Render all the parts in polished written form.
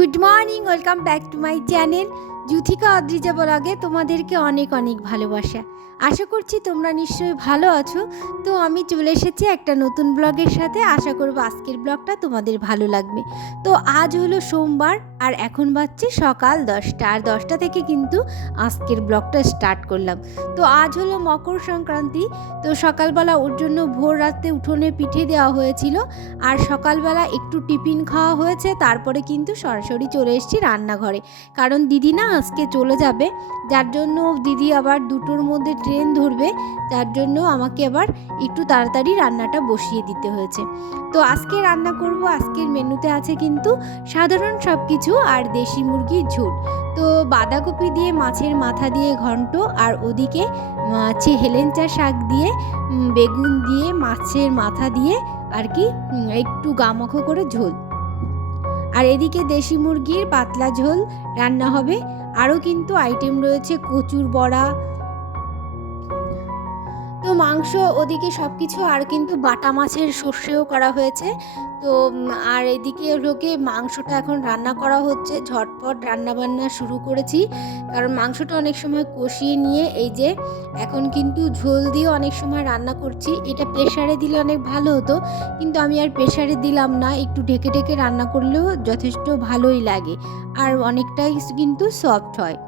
Good morning, welcome back to my channel Juthika Adrija ব্লগে তোমাদেরকে অনেক অনেক ভালোবাসা। আশা করছি তোমরা নিশ্চয়ই ভালো আছো। তো আমি চলে এসেছি একটা নতুন ব্লগের সাথে। আশা করব আজকের ব্লগটা তোমাদের ভালো লাগবে। তো আজ হলো সোমবার আর এখন বাজছে সকাল 10টা, আর 10টা থেকে কিন্তু আজকের ব্লগটা স্টার্ট করলাম। তো আজ হলো মকর সংক্রান্তি। তো সকালবেলা ওর জন্য ভোর রাতে উঠোনে পিঠে দেওয়া হয়েছিল, আর সকালবেলা একটু টিফিন খাওয়া হয়েছে। তারপরে কিন্তু সরাসরি চলে এসেছি রান্নাঘরে, কারণ দিদি না আজকে চলে যাবে, যার জন্য দিদি আবার 2টোর মধ্যে ট্রেন ধরবে, যার জন্য আমাকে আবার একটু তাড়াতাড়ি রান্নাটা বসিয়ে দিতে হয়েছে। তো আজকে রান্না করব, আজকের মেনুতে আছে কিন্তু সাধারণ সব কিছু, আর দেশি মুরগির ঝোল। তো বাঁধাকপি দিয়ে মাছের মাথা দিয়ে ঘন্ট, আর ওদিকে হেলেঞ্চা শাক দিয়ে বেগুন দিয়ে মাছের মাথা দিয়ে আর কি একটু গামাখো করে ঝোল, আর এদিকে দেশি মুরগির পাতলা ঝোল রান্না হবে। আরও কিন্তু আইটেম রয়েছে, কচুর বড়া, তো মাংস ওদিকে সব কিছু, আর কিন্তু বাটা মাছের সর্ষেও করা হয়েছে। তো আর এদিকে লোকে মাংসটা এখন রান্না করা হচ্ছে, ঝটপট রান্না বান্না শুরু করেছি, কারণ মাংসটা অনেক সময় কষিয়ে নিয়ে এই যে এখন কিন্তু ঝোল দিয়ে অনেক সময় রান্না করছি। এটা প্রেসারে দিলে অনেক ভালো হতো, কিন্তু আমি আর প্রেসারে দিলাম না, একটু ঢেকে ঢেকে রান্না করলেও যথেষ্ট ভালোই লাগে, আর অনেকটাই কিন্তু সফট হয়।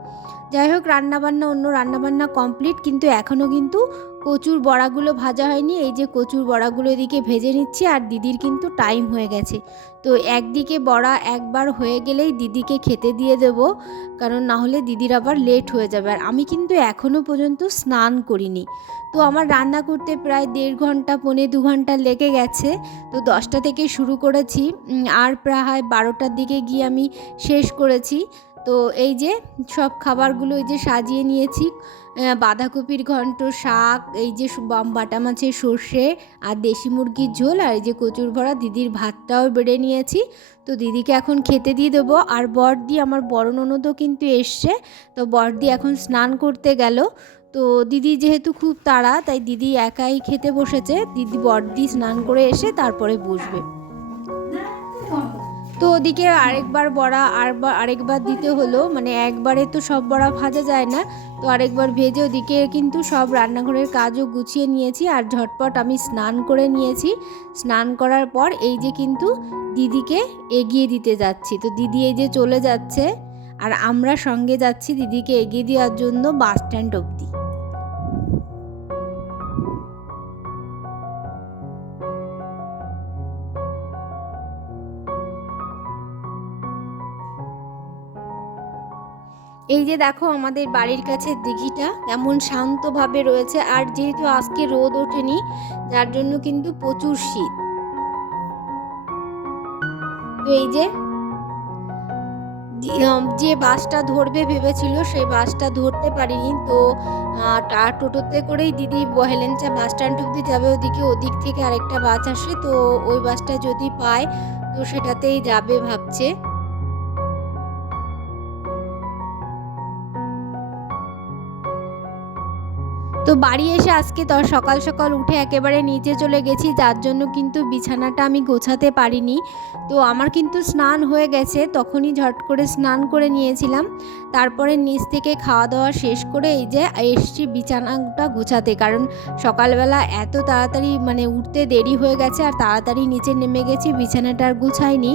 যাই হোক, রান্নাবান্না অন্য রান্নাবান্না কমপ্লিট, কিন্তু এখনও কিন্তু কচুর বড়াগুলো ভাজা হয়নি। এই যে কচুর বড়াগুলো এদিকে ভেজে নিচ্ছি, আর দিদির কিন্তু টাইম হয়ে গেছে। তো একদিকে বড়া একবার হয়ে গেলেই দিদিকে খেতে দিয়ে দেব, কারণ না হলে দিদির আবার লেট হয়ে যাবে। আর আমি কিন্তু এখনও পর্যন্ত স্নান করিনি। তো আমার রান্না করতে প্রায় 1.5 ঘন্টা 1.25 ঘন্টা লেগে গেছে। তো 10টা থেকে শুরু করেছি, আর প্রায় 12টার দিকে গিয়ে আমি শেষ করেছি। তো এই যে সব খাবারগুলো এই যে সাজিয়ে নিয়েছি, বাঁধাকপির ঘন্ট, শাক, এই যে বাটা মাছের সর্ষে, আর দেশি মুরগির ঝোল, আর এই যে কচুর ভরা, দিদির ভাতটাও বেড়ে নিয়েছি। তো দিদিকে এখন খেতে দিয়ে দেবো। আর বড়দি, আমার বড় ননদও কিন্তু এসছে। তো বড়দি এখন স্নান করতে গেল। তো দিদি যেহেতু খুব তাড়া, তাই দিদি একাই খেতে বসেছে। দিদি বড়দি স্নান করে এসে তারপরে বসবে। তো ওদিকে আরেকবার বড়া আরেকবার দিতে হলো, মানে একবারে তো সব বড়া ভাজা যায় না, তো আরেকবার ভেজে ওদিকে কিন্তু সব রান্নাঘরের কাজও গুছিয়ে নিয়েছি, আর ঝটপট আমি স্নান করে নিয়েছি। স্নান করার পর এই যে কিন্তু দিদিকে এগিয়ে দিতে যাচ্ছি। তো দিদি এই যে চলে যাচ্ছে, আর আমরা সঙ্গে যাচ্ছি দিদিকে এগিয়ে দেওয়ার জন্য বাস স্ট্যান্ড অবধি। এই যে দেখো আমাদের বাড়ির কাছে দিঘিটা কেমন শান্তভাবে রয়েছে, আর যেহেতু আজকে রোদ ওঠেনি, যার জন্য কিন্তু প্রচুর শীত। তো এই যে যে বাসটা ধরবে ভেবেছিল, সেই বাসটা ধরতে পারিনি। তো টোটোতে করেই দিদি হেলেঞ্চা বাস স্ট্যান্ড অব্দি যাবে, ওদিক থেকে আরেকটা বাস আসে, তো ওই বাসটা যদি পায় তো সেটাতেই যাবে ভাবছে। তো বাড়ি এসে আজকে সকাল সকাল উঠে একেবারে নিচে চলে গেছি, যার জন্য কিন্তু বিছানাটা আমি গোছাতে পারিনি। তো আমার কিন্তু স্নান হয়ে গেছে, তখনই ঝট করে স্নান করে নিয়েছিলাম। তারপরে নিচ থেকে খাওয়া দাওয়া শেষ করে এই যে এসছি বিছানাটা গোছাতে, কারণ সকালবেলা এত তাড়াতাড়ি মানে উঠতে দেরি হয়ে গেছে, আর তাড়াতাড়ি নিচে নেমে গেছি, বিছানাটা আর গুছাইনি।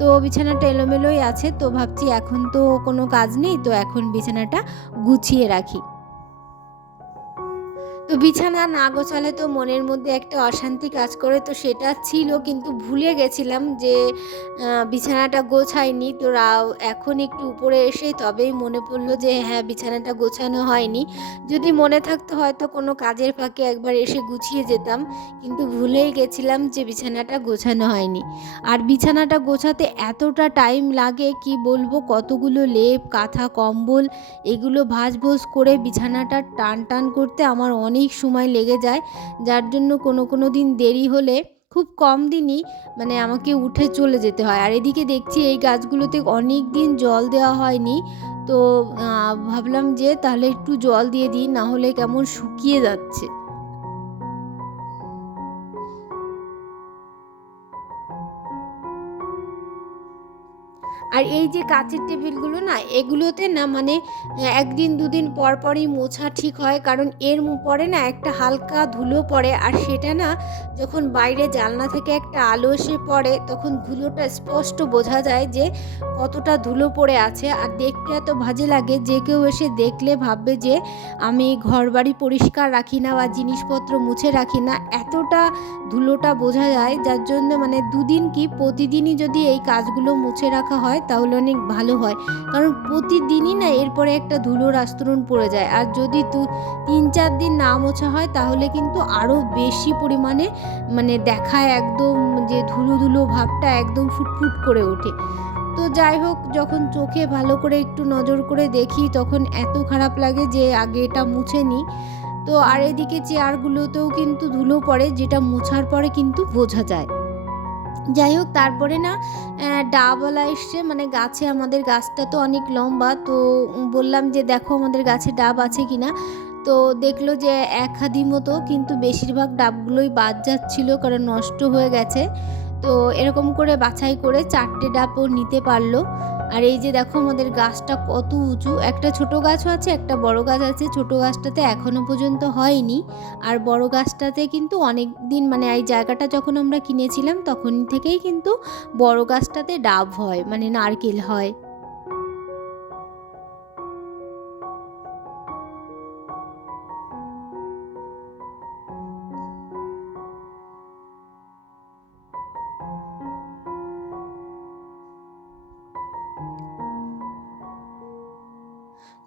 তো বিছানাটা এলোমেলোই আছে, তো ভাবছি এখন তো কোনো কাজ নেই, তো এখন বিছানাটা গুছিয়ে রাখি। তো বিছানা না গোছালে তো মনের মধ্যে একটা অশান্তি কাজ করে, তো সেটা ছিল, কিন্তু ভুলে গেছিলাম যে বিছানাটা গোছাইনি। তো এখন একটু উপরে এসে তবেই মনে পড়লো যে হ্যাঁ, বিছানাটা গোছানো হয়নি। যদি মনে থাকতো হয়তো কোনো কাজের ফাঁকে একবার এসে গুছিয়ে যেতাম, কিন্তু ভুলেই গেছিলাম যে বিছানাটা গোছানো হয়নি। আর বিছানাটা গোছাতে এতটা টাইম লাগে কি বলবো, কতগুলো লেপ, কাঁথা, কম্বল এগুলো ভাঁজ করে বিছানাটা টান টান করতে আমার অনেক সময় লেগে যায়, যার জন্য কোনো দিন দেরি হলে খুব কম দিনই মানে আমাকে উঠে চলে যেতে হয়। আর এদিকে দেখছি এই গাছগুলোতে অনেক দিন জল দেওয়া হয়নি, তো ভাবলাম যে তাহলে একটু জল দিয়ে দিই, না হলে কেমন শুকিয়ে যাচ্ছে। আর এই যে কাঁচের টেবিলগুলো না, এগুলোতে না মানে একদিন দুদিন পর পরই মোছা ঠিক হয়, কারণ এর পরে না একটা হালকা ধুলো পড়ে, আর সেটা না যখন বাইরে জানলা থেকে একটা আলো এসে পড়ে তখন ধুলোটা স্পষ্ট বোঝা যায় যে কতটা ধুলো পড়ে আছে। আর দেখতে এত বাজে লাগে, যে কেউ এসে দেখলে ভাববে যে আমি ঘরবাড়ি পরিষ্কার রাখি না বা জিনিসপত্র মুছে রাখি না, এতটা ধুলোটা বোঝা যায়। যার জন্য মানে দুদিন কি প্রতিদিনই যদি এই কাজগুলো মুছে রাখা হয় তাহলে অনেক ভালো হয়, কারণ প্রতিদিনই না এরপরে একটা ধুলোর আস্তরণ পড়ে যায়। আর যদি 3-4 দিন না মোছা হয় তাহলে কিন্তু আরও বেশি পরিমাণে মানে দেখায়, একদম যে ধুলো ধুলো ভাবটা একদম ফুটফুট করে ওঠে। তো যাই হোক, যখন চোখে ভালো করে একটু নজর করে দেখি তখন এত খারাপ লাগে যে আগে এটা মুছে নিই। তো আর এদিকে চেয়ারগুলোতেও কিন্তু ধুলো পড়ে, যেটা মোছার পরে কিন্তু বোঝা যায়। যাই হোক, তারপরে না ডাবওয়ালা এসছে, মানে গাছে, আমাদের গাছটা তো অনেক লম্বা, তো বললাম যে দেখো আমাদের গাছে ডাব আছে কিনা। তো দেখলো যে এক হাদি মতো, কিন্তু বেশিরভাগ ডাবগুলোই বাদ যাচ্ছিল কারণ নষ্ট হয়ে গেছে। তো এরকম করে বাছাই করে 4টে ডাবও নিতে পারলো। আর এই যে দেখো আমাদের গাছটা কত উঁচু, একটা ছোট গাছও আছে একটা বড় গাছ আছে। ছোট গাছটাতে এখনো পর্যন্ত হয়নি, আর বড় গাছটাতে কিন্তু অনেক দিন, মানে এই জায়গাটা যখন আমরা কিনেছিলাম তখন থেকেই কিন্তু বড় গাছটাতে ডাব হয়, মানে নারকেল হয়।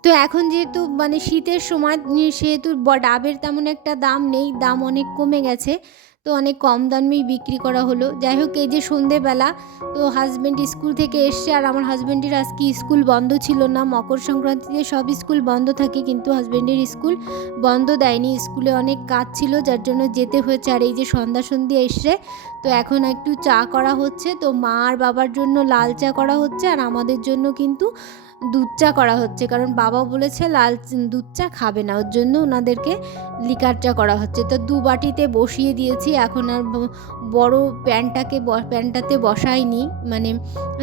তো এখন যেহেতু মানে শীতের সময়, সেহেতু ডাবের তেমন একটা দাম নেই, দাম অনেক কমে গেছে। তো অনেক কম দামেই বিক্রি করা হলো। যাই হোক, এই যে সন্ধেবেলা, তো হাজব্যান্ড স্কুল থেকে এসছে, আর আমার হাজব্যান্ডের আজকে স্কুল বন্ধ ছিল না। মকর সংক্রান্তিতে সব স্কুল বন্ধ থাকে, কিন্তু হাজব্যান্ডের স্কুল বন্ধ দেয়নি। স্কুলে অনেক কাজ ছিল যার জন্য যেতে হয়েছে। আর এই যে সন্ধ্যা এসছে, তো এখন একটু চা করা হচ্ছে। তো মা আর বাবার জন্য লাল চা করা হচ্ছে, আর আমাদের জন্য কিন্তু দুধ চা করা হচ্ছে, কারণ বাবা বলেছে দুধ চা খাবে না, ওর জন্য ওনাদেরকে লিকার চা করা হচ্ছে। তো 2 বাটিতে বসিয়ে দিয়েছি, এখন আর বড় প্যানটাতে বসাইনি, মানে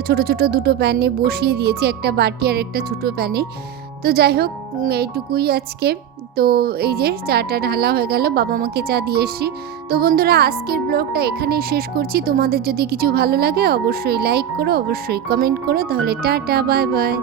ছোট ছোট দুটো প্যানে বসিয়ে দিয়েছি, একটা বাটি আর একটা ছোট প্যানে। তো যাই হোক, এইটুকুই আজকে। তো এই যে চাটা ঢালা হয়ে গেল, বাবা মাকে চা দিয়ে এসছি। তো বন্ধুরা, আজকের ব্লগটা এখানেই শেষ করছি। তোমাদের যদি কিছু ভালো লাগে অবশ্যই লাইক করো, অবশ্যই কমেন্ট করো। তাহলে টাটা, বাই বাই।